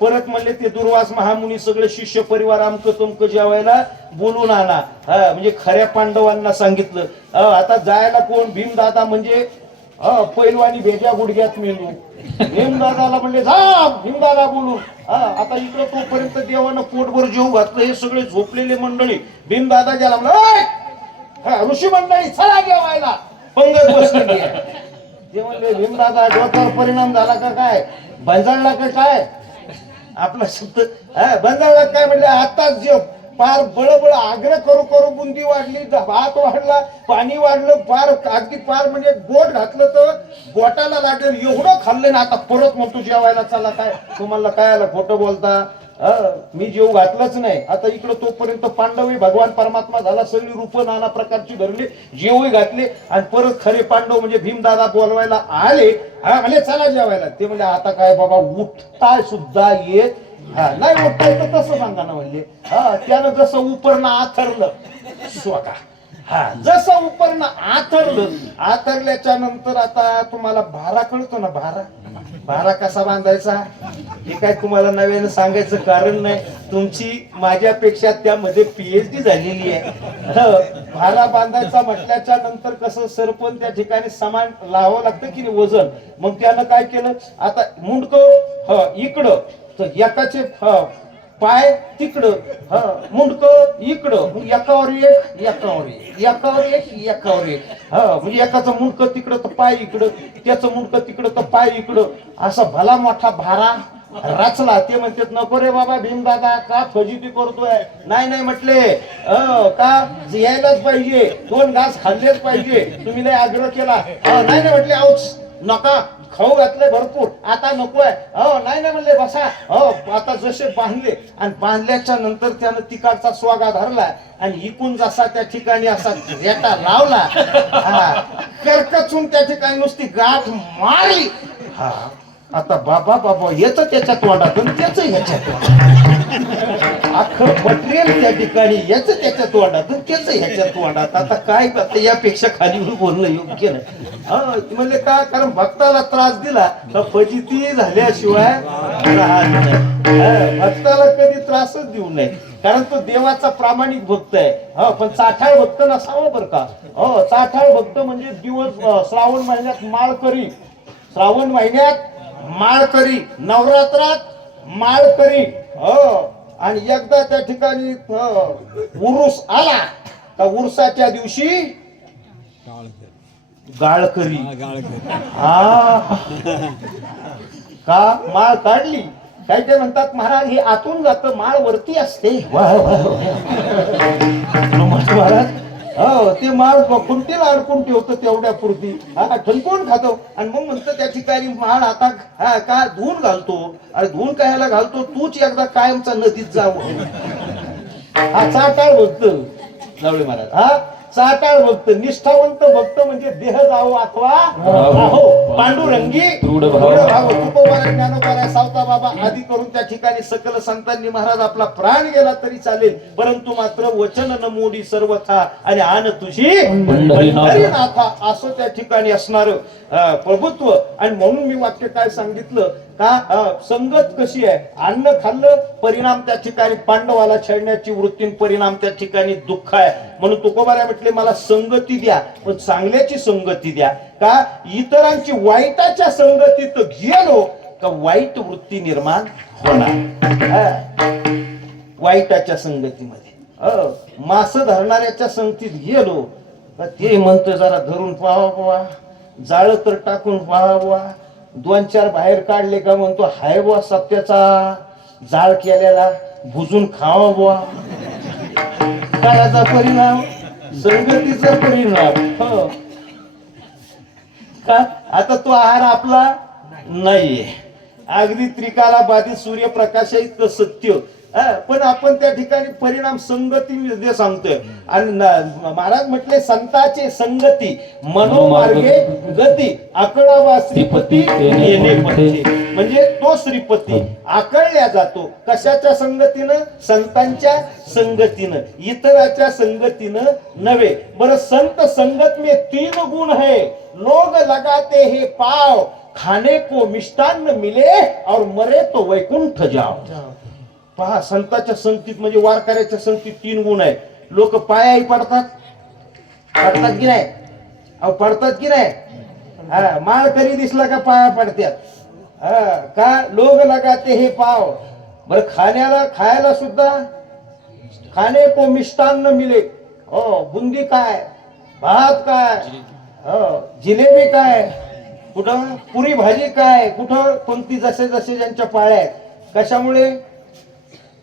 परत म्हणले ते दुर्वास महामुनी सगळे शिष्य परिवार आमकं तुमकं जेवायला बोलून आणा. म्हणजे खऱ्या पांडवांना सांगितलं. आता जायला कोण? भीमदादा म्हणजे पैलवानी भेजा गुडघ्यात मेंदू. भीमदादाला म्हणले जा भीमदादा बोलून. आता इकडं तोपर्यंत देवानं पोटभर जेव घातलं. हे सगळे झोपलेले मंडळी भीमदादा ज्याला म्हणलं ऋषी मंडळी चला जेवायला. पंगत बसली. ते म्हणले भीमदादा डोक्यावर परिणाम झाला का काय, बंजाळला का काय आपला शब्द बंजाळला काय म्हणले आताच जेव. पार बळबळ आग्रह करू करू बुंदी वाढली, भात वाढला, पाणी वाढलं, पार अगदी पार म्हणजे बोट घातलं तर बोटाला लागेल एवढं खाल्लं ना. आता परत म्हणतो जेवायला चला. काय तुम्हाला काय आलं खोटं बोलता. मी जेव घातलंच नाही. आता इकडं तोपर्यंत पांडवही भगवान परमात्मा झाला. सगळी रूप नाना प्रकारची धरली, जेवही घातले आणि परत खरे पांडव म्हणजे भीमदादा बोलवायला आले. म्हणले चला जेवायला. ते म्हणजे आता काय बाबा उठता सुद्धा येत नाही. उठता येतं तसं सांगा ना. म्हणले त्यानं जसं उपरनं आथरलं स्वतः, जसं उपरनं आथरल्याच्या नंतर आता तुम्हाला भारा कळतो ना. भारा कसा बांधायचा हे काय तुम्हाला नव्यानं सांगायचं कारण नाही. तुमची माझ्यापेक्षा त्यामध्ये PhD झालेली आहे. भारा बांधायचा म्हटल्याच्या नंतर कसं सरपण त्या ठिकाणी सामान लावावं लागतं की नाही वजन. मग त्यानं काय केलं आता मुंडकं इकडं तर एकाचे पाय तिकडं मुंडकं इकडं एकावर एक एकावर एक एकावर एक एकावर एक म्हणजे एकाचं मुंडकं तिकडं तर पाय इकडं, त्याचं मुंडकं तिकडं तर पाय इकडं, असा भला मोठा भारा रचला. ते म्हणतात नको रे बाबा भीमदादा का फजिती करतोय. नाही नाही म्हटले का यायलाच पाहिजे, 2 घास खाल्लेच पाहिजे. तुम्ही लय आग्रह केला. नाही नाही म्हटले औच नका खाऊ घातले भरपूर आता नकोय. नाही नाही म्हणले बसा. आता जसे बांधले आणि बांधल्याच्या नंतर त्यानं तिकडचा स्वागा धरला आणि इकून जसा त्या ठिकाणी असा रेटा लावला करकचून त्या ठिकाणी नुसती गाठ मारली. आता बाबा बाबा याच त्याच्या तोंडात त्याच ह्याच्या तोंडात अख्खं मटेरियल त्या ठिकाणी याच त्याच्या तोंडात त्याच ह्याच्या तोंडात. आता काय करता यापेक्षा खाली बोलणं योग्य नाही. म्हणजे का कारण भक्ताला त्रास दिला तर फजिती झाल्याशिवाय भक्ताला कधी त्रासच देऊ नये. कारण तो देवाचा प्रामाणिक भक्त आहे. पण चाठाळ भक्त नसावं बरं का. चाठाळ भक्त म्हणजे दिवस श्रावण महिन्यात माळकरी, श्रावण महिन्यात माळकरी, नवरात्रात माळकरी, आणि एकदा त्या ठिकाणी उरूस आला का उरसाच्या दिवशी गाळकरी. का माळ काढली काय ते म्हणतात महाराज हे आतून जातं माळ वरती असते. महाराज ते माळ कुंटीला अडकून ठेवतो तेवढ्या पुरती ठणकून खातो आणि मग म्हणतो त्या ठिकाणी माळ आता का धुवून घालतो. अरे धुवून कायला घालतो तूच एकदा कायमचा नदीत जाऊ. चाटाळ भक्त जावळे महाराज. चाटाळ भक्त निष्ठावंत भक्त म्हणजे देह जावो अथवा राहो पांडुरंगी दृढ भाव. तुकोबारा ज्ञानोबारा सावता बाबा आदी करून त्या ठिकाणी सकल संतांनी महाराज आपला प्राण गेला तरी चालेल परंतु मात्र वचन न मोडी सर्वथा आणि आन तुझी पंढरीनाथा असं त्या ठिकाणी असणार प्रभुत्व. आणि म्हणून मी वाक्य काय सांगितलं का संगत कशी आहे. अन्न खाल्लं परिणाम त्या ठिकाणी पांडवाला छळण्याची वृत्ती, परिणाम त्या ठिकाणी दुःख आहे. म्हणून तुकोबारा म्हटले मला संगती द्या पण चांगल्याची संगती द्या. का इतरांची वाईटाच्या संगतीत गेलो का वाईट वृत्ती निर्माण होणार. वाईटाच्या संगतीमध्ये मास धरणाऱ्याच्या संगतीत गेलो का ते म्हणतो जरा धरून पाहावा, जाळ तर टाकून पाहावा, 2-4 बाहेर काढले का म्हणतो हाय बुवा सत्याचा जाळ केलेला भुजून खावा बुवा. काळाचा परिणाम संगतीचा परिणाम. का आता तो आहार आपला नाहीये. अगदी त्रिकाला बाधित सूर्यप्रकाश इतकं सत्य पण आपण त्या ठिकाणी परिणाम संगती सांगतोय. आणि महाराज म्हटले संताचे संगती मनोमार्गे गती आकडावा श्रीपती येणे पती. म्हणजे तो श्रीपती आकळल्या जातो कशाच्या संगतीनं, संतांच्या संगतीनं, इतराच्या संगतीनं नव्हे. बरं संत संगत में 3 गुण है लोग लगाते हैं पाव, खाने को मिष्टान्न मिले और मरे तो वैकुंठ जाओ. पहा संताच्या संगतीत म्हणजे वारकऱ्याच्या संगतीत 3 गुण आहे. लोक पायाही पडतात की नाही, पडतात की नाही. हा माळकरी दिसला का पाया पडत्यात. का लोग लगाते हे पाव. बर खायला सुद्धा खाने को मिष्टान्न मिले. हो बुंदी काय, भात काय, जिलेबी काय, कुठं पुरी भाजी काय, कुठं कोणती जसे जसे ज्यांच्या पाळ्या आहेत. कशामुळे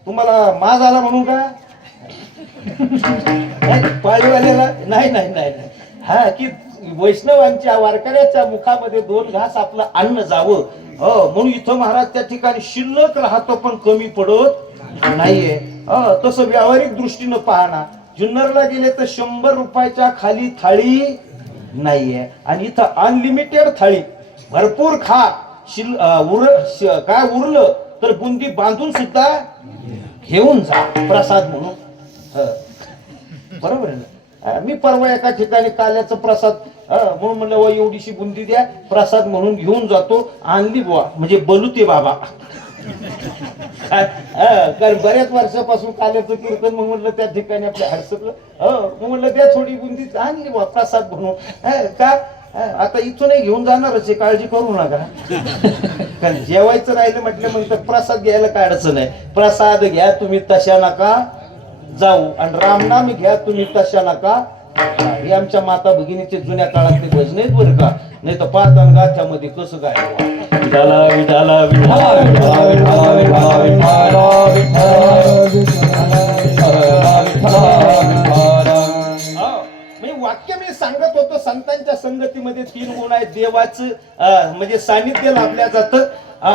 तुम्हाला माज आला म्हणून का पाळीवाल्याला नाही नाही नाही नाही. हा की वैष्णवांच्या वारकऱ्याच्या मुखामध्ये 2 घास आपलं अन्न जावं. म्हणून इथं महाराज त्या ठिकाणी शिल्लक राहतो पण कमी पडत नाहीये. तसं व्यावहारिक दृष्टीनं पाहना जुन्नरला गेले तर 100 रुपयाच्या खाली थाळी नाहीये. आणि इथं अनलिमिटेड थाळी भरपूर खा. काय उरलं तर बुंदी बांधून सुद्धा घेऊन जा प्रसाद म्हणून. बरोबर आहे ना. मी परवा एका ठिकाणी काल्याचा प्रसाद म्हणून म्हणलं व एवढीशी बुंदी द्या प्रसाद म्हणून घेऊन जातो. आणली बुवा म्हणजे बलुते बाबा. कारण बऱ्याच वर्षापासून काल्याचं कीर्तन मग म्हणलं त्या ठिकाणी आपल्या हडसकलं. मग म्हणलं द्या थोडी बुंदी आणली बुवा प्रसाद म्हणून. का आता इथूनही घेऊन जाणारच आहे, काळजी करू नका. कारण जेवायचं राहिलं म्हटलं मग तर प्रसाद घ्यायला काय अडचण आहे. प्रसाद घ्या तुम्ही तशा नका जाऊ आणि रामनाम घ्या तुम्ही तशा नका. हे आमच्या माता भगिनीचे जुन्या काळातले भजन आहेत बरं का. नाही तर पाहतान गाथ्यामध्ये कसं काय विठाला विठाला वाक्य मी सांगत होतो. संतांच्या संगतीमध्ये 3 गुण आहेत. देवाचं म्हणजे सानिध्य लाभल्या जातं.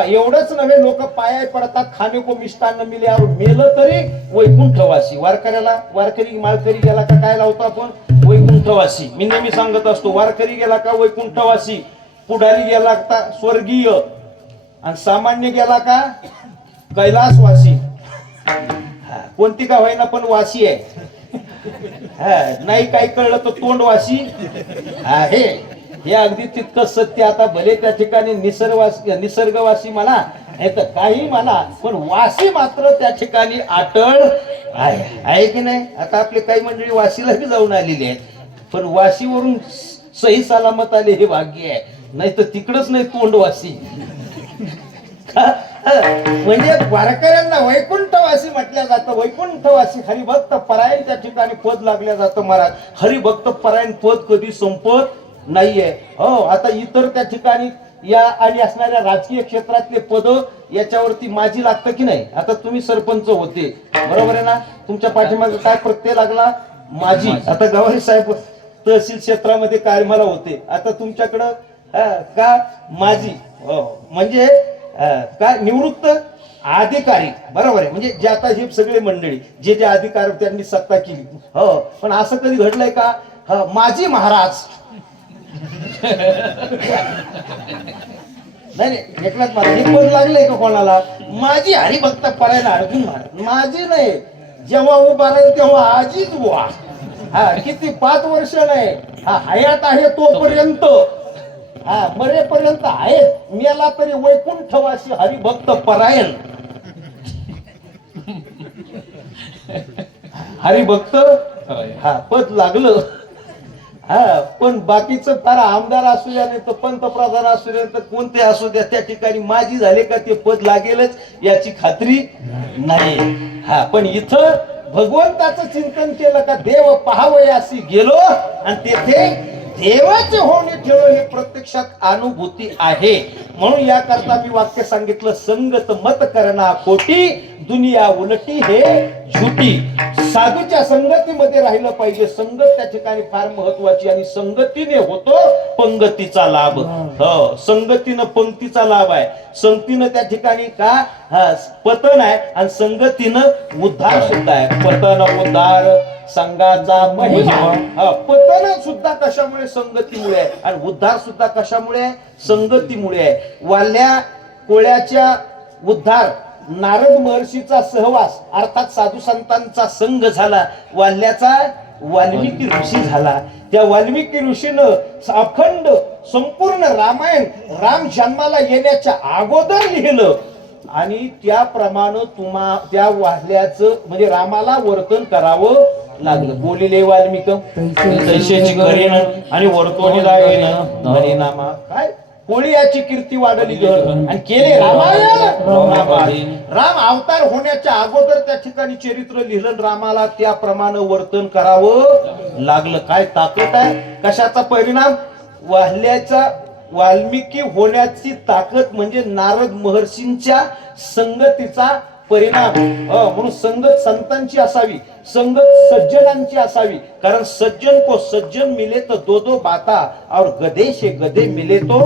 एवढंच नव्हे लोक पाया पडतात. खाणे को मिष्टान्न मिले और मेलं तरी वैकुंठवासी. वारकरी माळकरी गेला का काय लावतो आपण वैकुंठवासी. मी नेहमी सांगत असतो वारकरी गेला का वैकुंठवासी, पुढारी गेला का स्वर्गीय आणि सामान्य गेला का कैलासवासी. कोणती का होईना पण वासी आहे. नाही काही कळलं तर तोंडवासी आहे. हे अगदी तितकं सत्य. आता भले त्या ठिकाणी निसर्गवासी म्हणा नाही तर काही म्हणा पण वासी मात्र त्या ठिकाणी अटळ आहे की नाही. आता आपले काही मंडळी वासीला बी जाऊन आलेली आहेत पण वासीवरून सही सलामत आले हे भाग्य आहे. नाही तर तिकडच नाही तोंडवासी. म्हणजे वारकऱ्यांना वैकुंठवासी म्हटलं जातं. वैकुंठवासी हरिभक्त परायण त्या ठिकाणी पद लागल्या जातं. महाराज हरिभक्त परायण पद कधी संपत नाहीये. आता इतर त्या ठिकाणी या आणि असणाऱ्या राजकीय क्षेत्रातले पद याच्यावरती माझी लागतं की नाही. आता तुम्ही सरपंच होते बरोबर आहे ना. तुमच्या पाठीमागे काय प्रत्यय लागला माझी. आता गवारी साहेब तहसील क्षेत्रामध्ये कार्यमाला होते. आता तुमच्याकडं का माझी म्हणजे काय निवृत्त अधिकारी बरोबर आहे. म्हणजे जे आता हे सगळे मंडळी जे जे अधिकार त्यांनी सत्ता केली. पण असं कधी घडलंय का माजी महाराज. नाही एकनाथ महाराज हे पद लागलंय का कोणाला. माझी हरिभक्त परायण अर्जुन महाराज. माझी नाही जेव्हा उभा राहील तेव्हा आजीच बुवा. किती 5 वर्ष नाही हयात आहे तोपर्यंत मरेपर्यंत आहे. मेला तरी वैकुंठवासी हरिभक्त परायण. हरिभक्त पद लागलं. पण बाकीचं फार आमदार असू द्या नाही तर पंतप्रधान असू द्या तर कोणते असू द्या त्या ठिकाणी माझी झाले का ते पद लागेलच याची खात्री नाही. पण इथं भगवंताचं चिंतन केलं का देव पाहावयासी गेलो आणि तेथे देवाचे होणे ठेवणे हे प्रत्यक्षात अनुभूती आहे. म्हणून याकरता मी वाक्य सांगितलं संगत मत करणा खोटी दुनिया उलटी हे झुटी. साधूच्या संगतीमध्ये राहिलं पाहिजे. संगत त्या ठिकाणी फार महत्वाची आणि संगतीने होतो पंगतीचा लाभ. संगतीनं पंक्तीचा लाभ आहे. संगतीनं त्या ठिकाणी का पतन आहे आणि संगतीनं उद्धार सुद्धा आहे. पतन उद्धार संघाचा महिमा. पतन सुद्धा कशामुळे संगतीमुळे आहे आणि उद्धार सुद्धा कशामुळे संगतीमुळे आहे. वाल्या कोळ्याच्या उद्धार नारद महर्षीचा सहवास अर्थात साधू संतांचा संघ झाला. वाल्याचा वाल्मिकी ऋषी झाला. त्या वाल्मिकी ऋषीनं अखंड संपूर्ण रामायण राम जन्माला येण्याच्या अगोदर लिहिलं आणि त्याप्रमाणे त्या वाल्याचं म्हणजे रामाला वर्तन करावं लागलं. बोलिले वाल्मिक तैसेची करेन आणि वर्तोनी लावेन हरिनामा. काय कोळी याची कीर्ती वाढली गेली आणि केले रामायण. राम अवतार होण्याच्या अगोदर त्या ठिकाणी चरित्र लिहिलं, रामाला त्याप्रमाणे वर्तन करावं लागलं. काय ताकद आहे, कशाचा परिणाम? वाल्मिकी होण्याची ताकद म्हणजे नारद महर्षींच्या संगतीचा परिणाम. म्हणून संगत संतांची असावी, संगत सज्जनांची असावी. कारण सज्जन को सज्जन मिले तो दो दो बाता और गधे से गधे मिले तो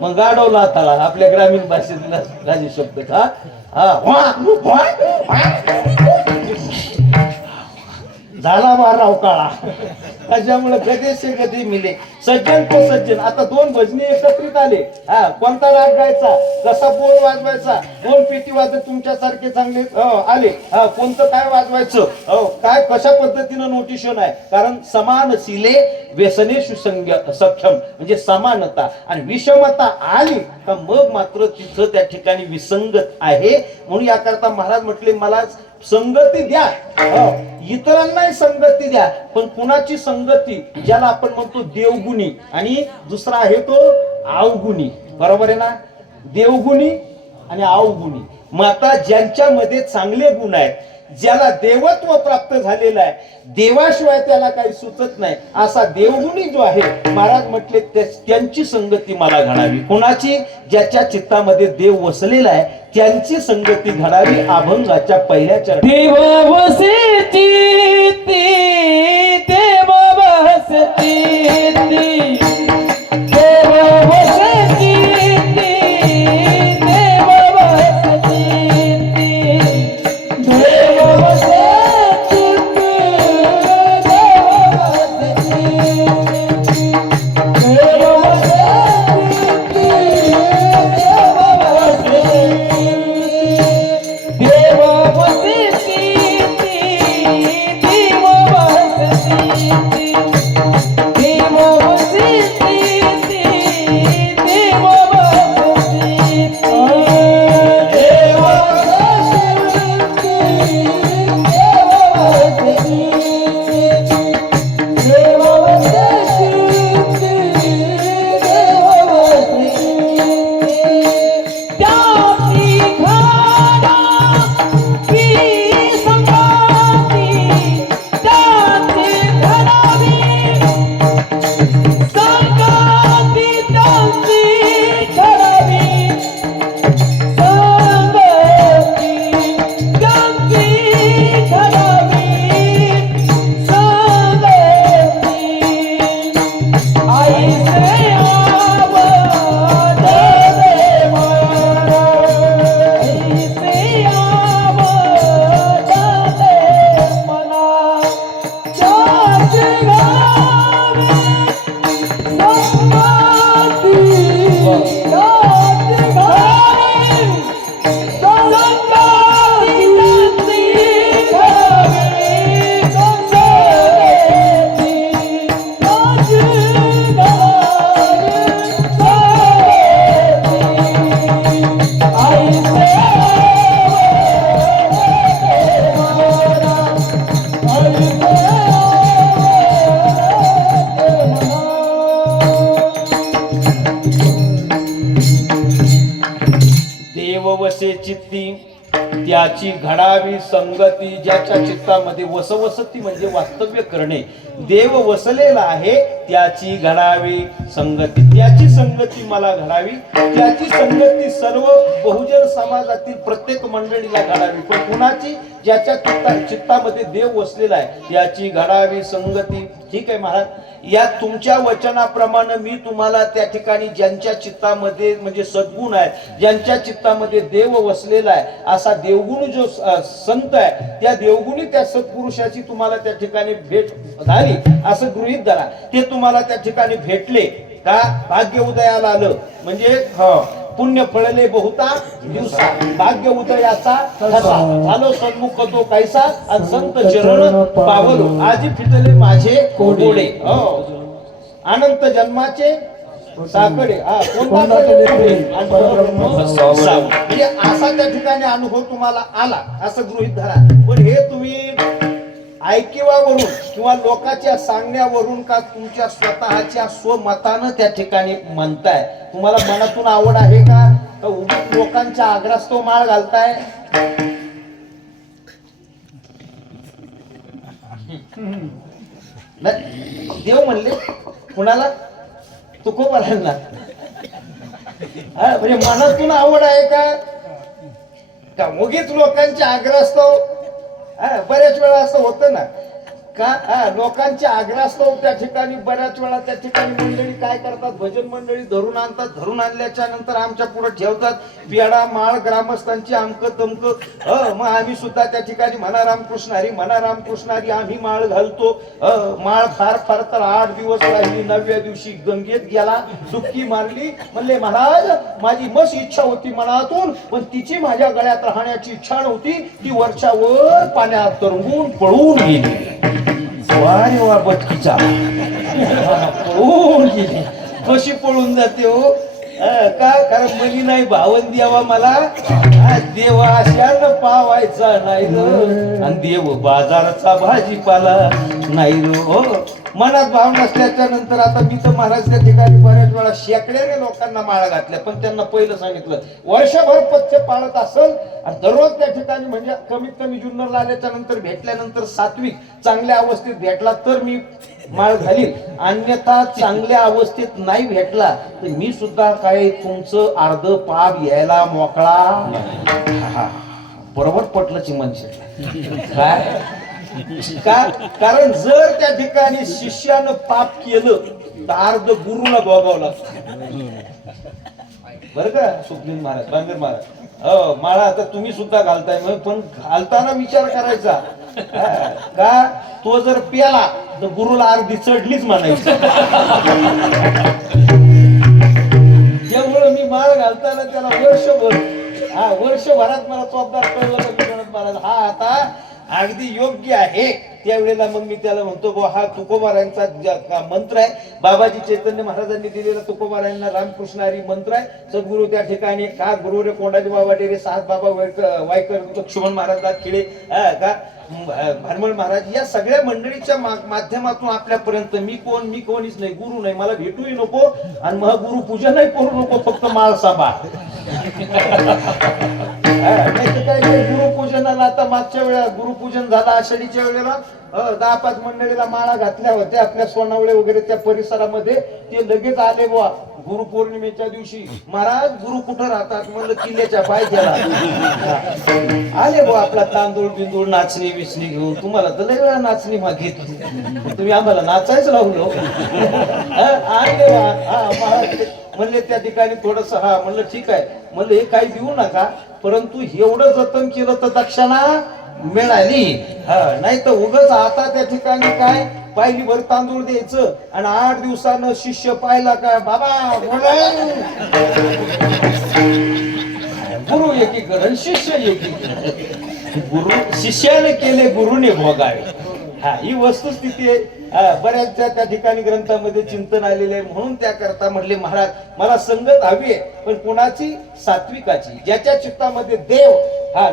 मग गाडवला तळा आपल्या ग्रामीण भाषेतला राजे शब्द का. झाला बाराव काळा. त्याच्यामुळे गधे से गधे मिले, सज्जन को सज्जन. आता दोन भजनी एकत्रित आले. कोणता राग गायचा, कसा बोल वाजवायचा, दोन पेटी वाजत तुमच्यासारखे चांगले आले. कोणतं काय वाजवायचं, काय कशा पद्धतीनं नोटिशन आहे. कारण समानशीले व्यसनेषु सक्षम म्हणजे समानता. आणि विषमता आली का मग मात्र तिथं त्या ठिकाणी विसंगत आहे. म्हणून याकरता महाराज म्हटले मला संगती द्या, इतरांनाही संगती द्या. पण कुणाची संगती? ज्याला आपण म्हणतो देवगुणी आणि दुसरा आहे तो अवगुणी. बरोबर आहे ना? देवगुणी आणि अवगुणी. मग आता ज्यांच्यामध्ये चांगले गुण आहेत, ज्याला देवत्व प्राप्त झालेलं आहे, देवाशिवाय त्याला काही सुचत नाही, असा देवगुणी जो आहे, महाराज म्हटले त्यांची संगती मला घडावी. कोणाची? ज्याच्या चित्तामध्ये देव वसलेला आहे त्यांची संगती घडावी. अभंगाच्या पहिल्या चरणी देव वसती देव वसती देव वसती देव वसती देव वसती वसे चित्ती त्याची घडावी संगती. ज्याच्या चित्तामध्ये वसवसती म्हणजे वास्तव्य करणे, देव वसलेला आहे त्याची घडावी संगती. त्याची संगती मला घडावी. त्याची संगती सर्व बहुजन समाजातील प्रत्येक मंडळीला घडावी. पण कुणाची? ज्याच्या चित्तामध्ये देव वसलेला आहे त्याची घडावी संगती. ठीक आहे महाराज, या तुमच्या वचनाप्रमाणे मी तुम्हाला त्या ठिकाणी ज्यांच्या चित्तामध्ये म्हणजे सद्गुण आहे, ज्यांच्या चित्तामध्ये देव वसलेला आहे असा देवगुण जो संत आहे, त्या देवगुणी त्या सत्पुरुषाची तुम्हाला त्या ठिकाणी भेट झाली असं गृहीत धरा. ते तुम्हाला त्या ठिकाणी भेटले का भाग्य उदयाला आलं म्हणजे पुण्य फळले बहुता दिवसा, भाग्य उदयाचा ठसा झालो सन्मुख तो कैसा आणि संत चरण पावलो. आजी फिटले माझे कोडे. अनंत जन्माचे साकडे हा कोंडाचे लेकरे, आणि परब्रह्म सावळे. म्हणजे असा त्या ठिकाणी अनुभव तुम्हाला आला असं गृहीत धरा. पण हे तुम्ही ऐकिवावरून किंवा लोकांच्या सांगण्यावरून का तुमच्या स्वतःच्या स्वमतानं त्या ठिकाणी म्हणताय. तुम्हाला मनातून आवड आहे का उगीच लोकांच्या आग्रहास्तव माळ घालताय? नाही, देव म्हणले कुणाला? तुकोबारांना. म्हणजे मनातून आवड आहे का उगीच लोकांच्या आग्रहास्तव? बऱ्याच वेळा असं होतं ना का लोकांच्या आग्रहास्तव त्या ठिकाणी बऱ्याच वेळा त्या ठिकाणी मंडळी काय करतात, भजन मंडळी धरून आणतात. धरून आणल्याच्या नंतर आमच्या पुढे ठेवतात पेडा माळ ग्रामस्थांची अमक तमक. मग आम्ही सुद्धा त्या ठिकाणी म्हणा रामकृष्ण हरी, म्हणा रामकृष्ण हरी आम्ही माळ घालतो. माळ फार फार तर 8 दिवस राहिली. 9व्या दिवशी गंगेत गेला, डुबकी मारली. म्हणले महाराज माझी मस्त इच्छा होती मनातून, पण तिची माझ्या गळ्यात राहण्याची इच्छा नव्हती. ती वरच्या वर पाण्यात तरंगून पळून गेली. वारे वा बटकीचा पळून गेली. कशी पळून जाते हो? का कारण मनी नाही भावन द्यावा मला. देवा अशानं पावायचा नाही ग, आणि देव बाजाराचा भाजीपाला नाही रो. मनात भाव नसल्याच्या नंतर आता मी तर महाराज त्या ठिकाणी बऱ्याच वेळा शेकड्याने लोकांना माळा घातल्या. पण त्यांना पहिलं सांगितलं वर्षभर पथ्य पाळत असेल आणि दररोज त्या ठिकाणी म्हणजे कमीत कमी जुन्नरला आल्याच्या नंतर भेटल्यानंतर सात्विक चांगल्या अवस्थेत भेटला तर मी माळ घालील. अन्यथा चांगल्या अवस्थेत नाही भेटला तर मी सुद्धा काय तुमचं अर्ध पाप यायला मोकळा. बरोबर पटलं चिमनशे काय का? कारण जर त्या ठिकाणी शिष्यानं पाप केलं तर अर्ध गुरुला भोगावं लागतं. बरं का सुखदेव महाराज, बांबीर महाराज, माळा आता तुम्ही सुद्धा घालताय मग, पण घालताना विचार करायचा का तो जर प्याला तर गुरुला अर्धी चढलीच म्हणायची. त्यामुळे मी माळ घालताना त्याला वर्षभरात मला चोपदार कळलं तर मी म्हणत महाराज हा आता अगदी योग्य आहे. त्यावेळेला मग मी त्याला म्हणतो बा हा तुकोबारायांचा मंत्र आहे. बाबाजी चैतन्य महाराजांनी दिलेला तुकोबारायांना रामकृष्ण हरी मंत्र आहे. सद्गुरु त्या ठिकाणी का गुरु रे कोंडाजी बाबा डेरे सात बाबा वायकर लक्ष्मण महाराज खिळे का भानमळ महाराज या सगळ्या मंडळीच्या माध्यमातून आपल्यापर्यंत मी कोणीच नाही, गुरु नाही, मला भेटूही नको आणि मग गुरु पूजा नाही करू नको, फक्त माळ सांभाळ. काय गुरुपूजनाला आता मागच्या वेळा गुरुपूजन झालं आषाढीच्या वेळेला 10-5 मंडळीला माळा घातल्या होत्या आपल्या सोनावळे वगैरे त्या परिसरामध्ये. ते लगेच आले बुवा गुरुपौर्णिमेच्या दिवशी, महाराज गुरु कुठं राहतात? म्हणलं किल्ल्याच्या पायथ्याला. आले बुवा आपला तांदूळ बिंदूळ नाचणी बिचणी घेऊन. तुम्हाला तर लय वेळा नाचणी मागितली, तुम्ही आम्हाला नाचायच लावलो. आले महाराज म्हणले त्या ठिकाणी थोडस म्हणलं ठीक आहे. म्हणलं हे काही देऊ नका, परंतु एवढं जतन केलं तर दक्षिणा मिळाली. नाही तर उगच आता त्या ठिकाणी काय पाहिली भर तांदूळ द्यायचं आणि 8 दिवसानं शिष्य पाहिला काय बाबा गुरु एकीकडे शिष्य एकीकडे. गुरु शिष्याने केले गुरुने भोगावे. ही वस्तुस्थिती आहे. बऱ्याच त्या ठिकाणी ग्रंथामध्ये चिंतन आलेले आहे. म्हणून त्याकरता म्हणले महाराज मला संगत हवी आहे, पण कोणाची? सात्विकाची. ज्याच्या चित्तामध्ये देव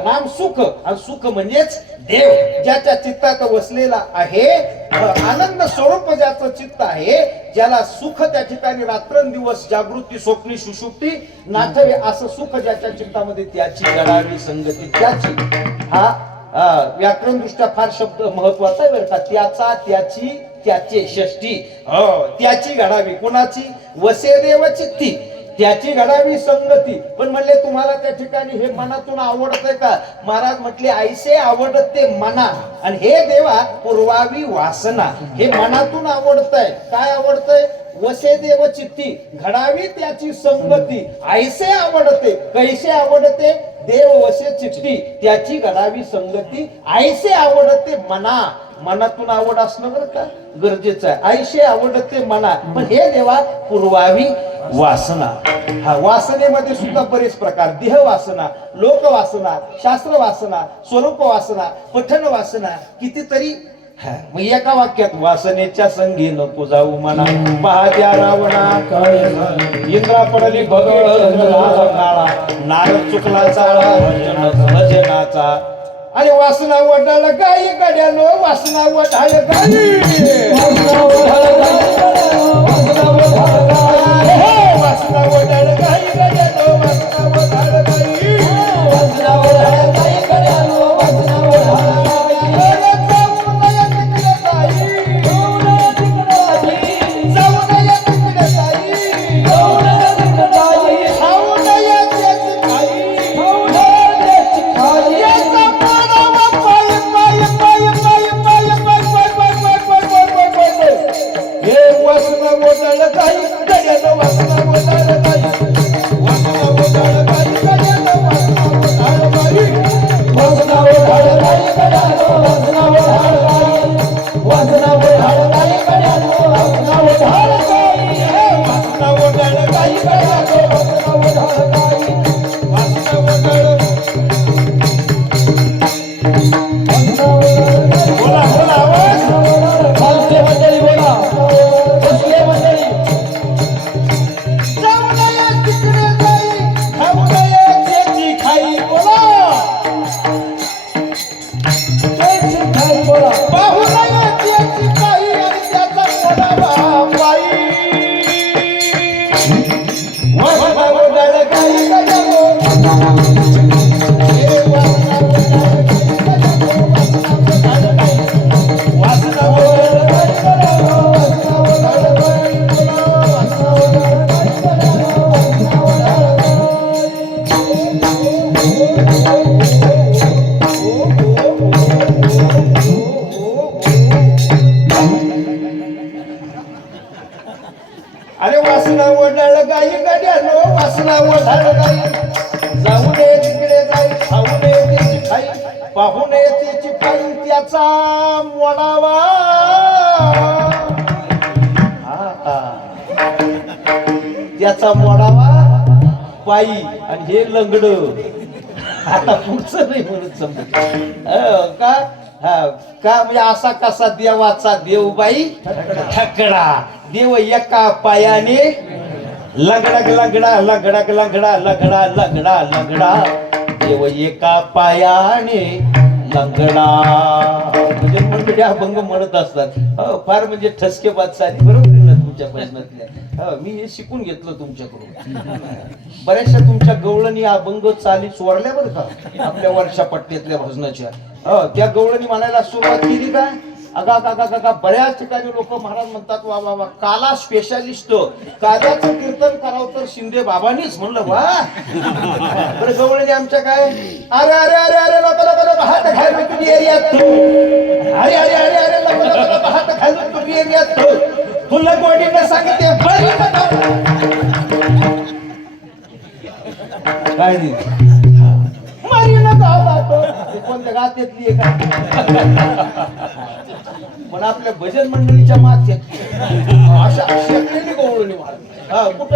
नाम सुख आणि सुख म्हणजेच देव ज्याच्या चित्तात वसलेला आहे, आनंद स्वरूप ज्याचं चित्त आहे, ज्याला सुख त्या ठिकाणी रात्रंदिवस जागृती स्वप्नी सुषुप्ती नाठवे असं सुख ज्याच्या चित्तामध्ये त्याची गडावी संगती त्याची. व्याकरण दृष्ट्या फार शब्द महत्वाचा आहे बरं का. त्याचा त्याची त्याचे षष्टी त्याची घडावी. कोणाची? वसे देव चित्ती त्याची घडावी संगती. पण म्हणले तुम्हाला त्या ठिकाणी हे मनातून आवडतंय का? महाराज म्हटले ऐसे आवडते मना आणि हे देवा पुरवावी वासना. हे मनातून आवडतंय. काय आवडतंय? वसे देव चित्ती घडावी त्याची संगती. ऐसे आवडते. कैसे आवडते? देव वसे चित्ती त्याची घडावी संगती. ऐसे आवडते मना. मनातून आवड असणं बरं का गरजेचं आहे. ऐसे आवडते मना, पण हे देवा पुरवावी वासना. वासनेमध्ये सुद्धा बरेच प्रकार. देह वासना, लोक वासना, शास्त्र वासना, स्वरूप वासना, पठन वासना, कितीतरी मग एका वाक्यात वासनेच्या संगी नको जाऊ म्हणा पहात्या रावणा काय झाले इंद्रा पडली भगळ काळा नारद चुकला चाळा भजनाचा आणि वासना वडाळ गाई गड्यानो वासना वडाळ गाई वासना वडाळ गाई गड्यानो वासना वडाळ गाई वासना वडाळ गाई गड्यानो वासना वडाळ अरे वासना वडाळ गाई गड्यानो वासना वडाळ गाई जाऊ नये तिकडे जाई खाऊ नये त्याची खाई पाहू नये त्याची पायी त्याचा मोडावा त्याचा मोडावा पायी आणि हे लंगड आता पुढचं नाही म्हणून समजत का का म्हणजे असा कसा देवाचा देवबाई ठकडा देव एका पायाने लंगडा लंगडा लंगडा लंगडा लंगडा लंगडा लंगडा देव एका पायाने लंगडा म्हणजे मंडळी अभंग म्हणत असतात फार म्हणजे ठसके बाद साधी बरोबर ना तुमच्या प्रश्नातल्या मी हे शिकून घेतलं तुमच्याकडून बऱ्याचशा तुमच्या गवळणी अभंग चाली चोरल्या बरं का आपल्या वर्षा पट्ट्यातल्या भजनाच्या त्या गवळणी म्हणायला सुरुवात केली काय अगा काका काका बऱ्याच ठिकाणी लोक महाराज म्हणतात वा वा वा काला स्पेशालिस्ट काल्याचं कीर्तन करावं तर शिंदे बाबांनीच म्हणलं वा बरं गवळणी आमच्या काय अरे अरे अरे अरे लोक लोक लोक हात खायला तुम्ही एरियात अरे अरे अरे अरे लोक लोक लोक हात खायला तुम्ही एरियात तुला गोडीने सांगितले काय नाही कोणत्या गात्यातली आहे का पण आपल्या भजन मंडळीच्या माथ्यात अशा शेकलेली गवळणी मारली कुठं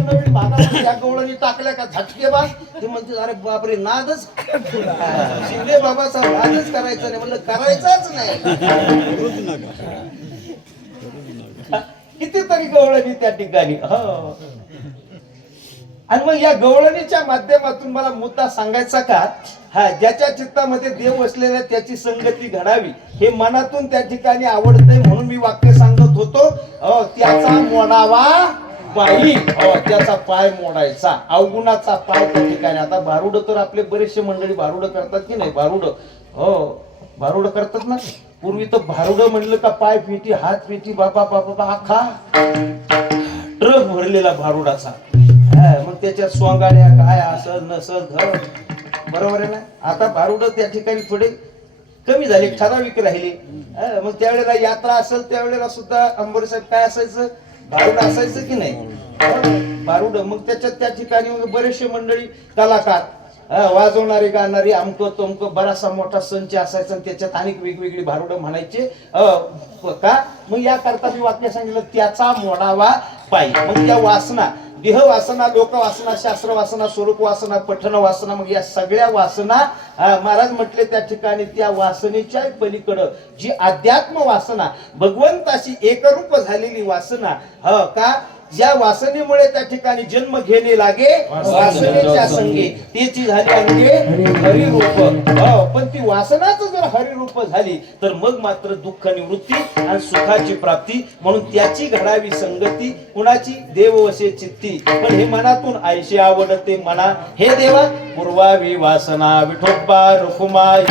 नवीन भागामध्ये या गवळणी टाकल्या का झटके बा ते म्हणते अरे बापरे नादच शिंदे बाबाचा नादच करायचा नाही म्हणलं करायचाच नाही कितीतरी गवळणी त्या ठिकाणी आणि मग या गवळणीच्या माध्यमातून मला मुद्दा सांगायचा का ज्याच्या चित्तामध्ये देव असलेल्या त्याची संगती घडावी हे मनातून त्या ठिकाणी आवडते म्हणून मी वाक्य सांगत होतो त्याचा मोडावा पायी त्याचा पाय मोडायचा अवगुणाचा पाय त्या ठिकाणी आता भारुड तर आपले बरेचसे मंडळी भारुड करतात की नाही भारुड भारुड करतात ना पूर्वी तर भारुड म्हणलं का पाय पेटी हात पेटी बाबा बाबा अख्खा ट्रक भरलेला भारुडाचा मग त्याच्यात सोंगाड्या काय असल नसल घर बरोबर आहे ना आता भारुड त्या ठिकाणी थोडे कमी झाले ठराविक राहिले मग त्यावेळेला यात्रा असेल त्यावेळेला सुद्धा अंबोरे साहेब काय असायचं भारुड असायचं की नाही भारुड मग त्याच्यात त्या ठिकाणी बरेचसे मंडळी कलाकार वाजवणारे गाणारे अमकं तमकं बराचसा मोठा संच असायचा आणि त्याच्यात अनेक वेगवेगळी भारुड म्हणायचे का मग या करता मी वाक्य सांगितलं त्याचा मोडावा पायी मग त्या वासना देह वासना, लोक वासना, शास्त्र वासना, स्वरूप वासना, पठन वासना, मग या सगळ्या वासना महाराज म्हटले त्या ठिकाणी त्या वासनेच्या पलीकडं जी अध्यात्म वासना, भगवंताशी एकरूप झालेली वासना, का ज्या वासनेमुळे त्या ठिकाणी जन्म घेणे लागे वासनेच्या संगे त्याची झाली अंगे हरिरूप. पण ती वासनाच जर हरिरूप झाली तर मग मात्र दुःख निवृत्ती आणि सुखाची प्राप्ती. म्हणून त्याची घडावी संगती, कुणाची देववशे चित्ती. पण हे मनातून आयशी आवडते मना, हे देवा पूर्वावी वासना विठोबा रखुमाई.